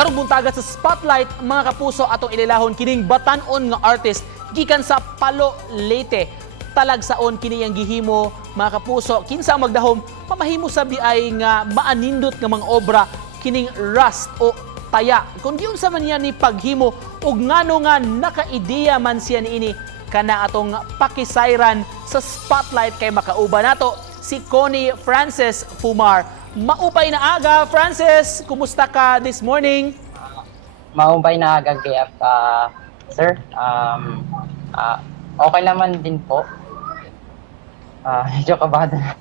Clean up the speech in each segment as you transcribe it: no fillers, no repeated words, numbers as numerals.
Karong buntaga sa Spotlight, mga kapuso, atong ililahon kining batan-on nga artist gikan sa Palo, Leyte. Talagsaon kini ang gihimo, mga kapuso. Kinsa ang magdahom, mamahimo sa biay nga maanindot nga mga obra kining rust o taya. Kung diyon sa man niya ni paghimo ug ngano nga nakaideya man siya niini kana atong pakisayran sa Spotlight kay makauba nato si Connie Frances Fumar. Maupay na aga, Frances. Kumusta ka this morning? Maumpay na agad kaya sir. Okay naman din po. Medyo kabado na.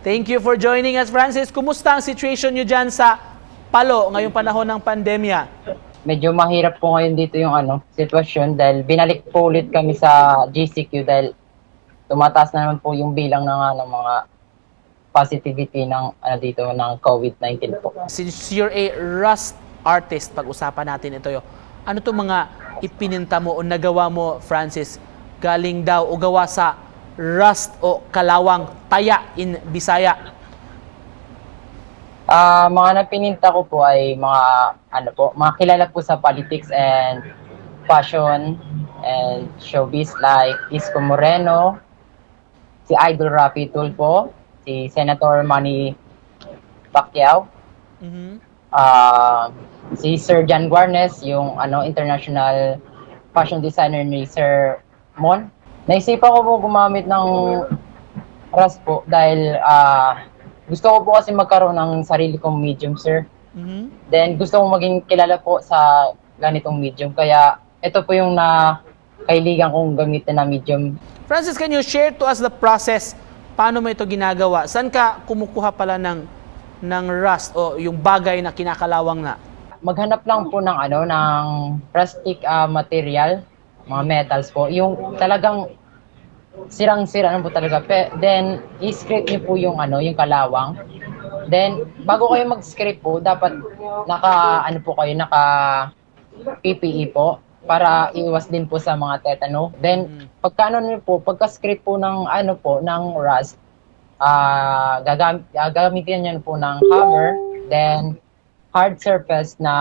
Thank you for joining us, Frances. Kumusta ang situation nyo dyan sa Palo ngayong panahon ng pandemya? Medyo mahirap po ngayon dito yung sitwasyon dahil binalik po ulit kami sa GCQ dahil tumataas na naman po yung bilang ng mga positivity ng dito ng COVID-19 po. Since you're a rust artist, pag-usapan natin ito yo. Ano to mga ipininta mo o nagawa mo, Frances, galing daw o gawa sa rust o kalawang taya in Bisaya? Mga napininta ko po ay mga kilala po sa politics and fashion and showbiz like Isko Moreno, si Idol Rapi Tulfo, si Senator Manny Pacquiao, si Sir John Guarnes, yung international fashion designer ni Sir Mon. Naisipan ko po gumamit ng rust po dahil gusto ko po kasi magkaroon ng sarili kong medium, sir. Then gusto kong maging kilala po sa ganitong medium. Kaya ito po yung kailigan kong gamitin na medium. Frances, can you share to us the process? Paano mo ito ginagawa? Saan ka kumukuha pala ng rust o yung bagay na kinakalawang na? Maghanap lang po ng ng plastic material, mga metals po. Yung talagang sirang-sira po talaga. Then i-script niyo po yung yung kalawang. Then bago kayo mag-script po, dapat naka PPE po para iwas din po sa mga tetano. Then pagka-script po ng ng rust, gagamitin niyo po ng hammer, then hard surface na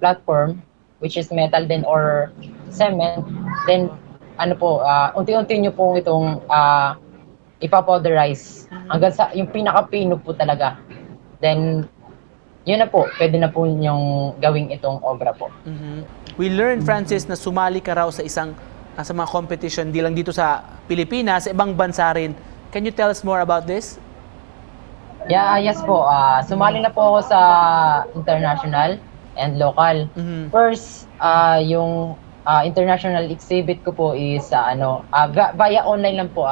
platform which is metal din or cement, then unti-unti nyo po itong ipapowderize hanggang sa yung pinaka-pino po talaga. Then yun na po, pwede na po yung gawing itong obra po. We learned, Frances, na sumali ka raw sa sa mga competition, di lang dito sa Pilipinas, sa ibang bansa rin. Can you tell us more about this? Yeah, yes po. Sumali na po ako sa international and local. First, yung international exhibit ko po is via online lang po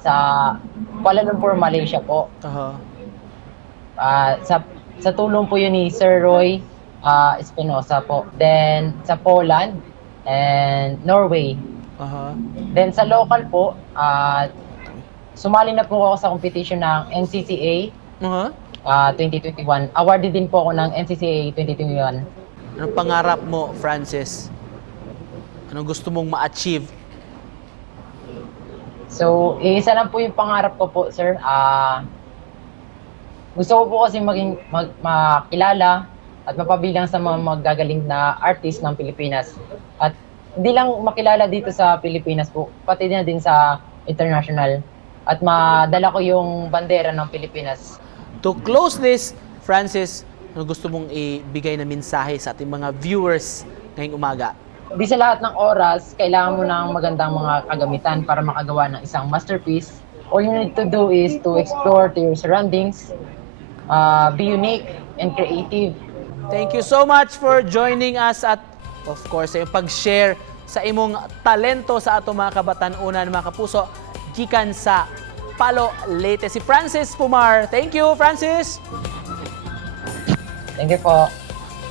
sa Kuala Lumpur, Malaysia po. Sa tulong po yun ni Sir Roy Espinosa po. Then sa Poland and Norway. Then sa local po, sumali na po ako sa competition ng NCCA 2021. Awarded din po ako ng NCCA 2021. Anong pangarap mo, Frances? Anong gusto mong ma-achieve? So, isa lang po yung pangarap ko po, sir. Gusto ko po kasi makilala at mapabilang sa mga magagaling na artist ng Pilipinas. At hindi lang makilala dito sa Pilipinas po, pati din sa international. At madala ko yung bandera ng Pilipinas. To close this, Frances, ano gusto mong ibigay na mensahe sa ating mga viewers ngayong umaga? Di sa lahat ng oras, kailangan mo ng magandang mga kagamitan para makagawa ng isang masterpiece. All you need to do is to explore to your surroundings, be unique and creative. Thank you so much for joining us at of course, sa pag-share sa imong talento sa atong mga kabatan-unan, mga kapuso, gikan sa Palo, Leyte. Si Frances Fumar. Thank you, Frances! Thank you po.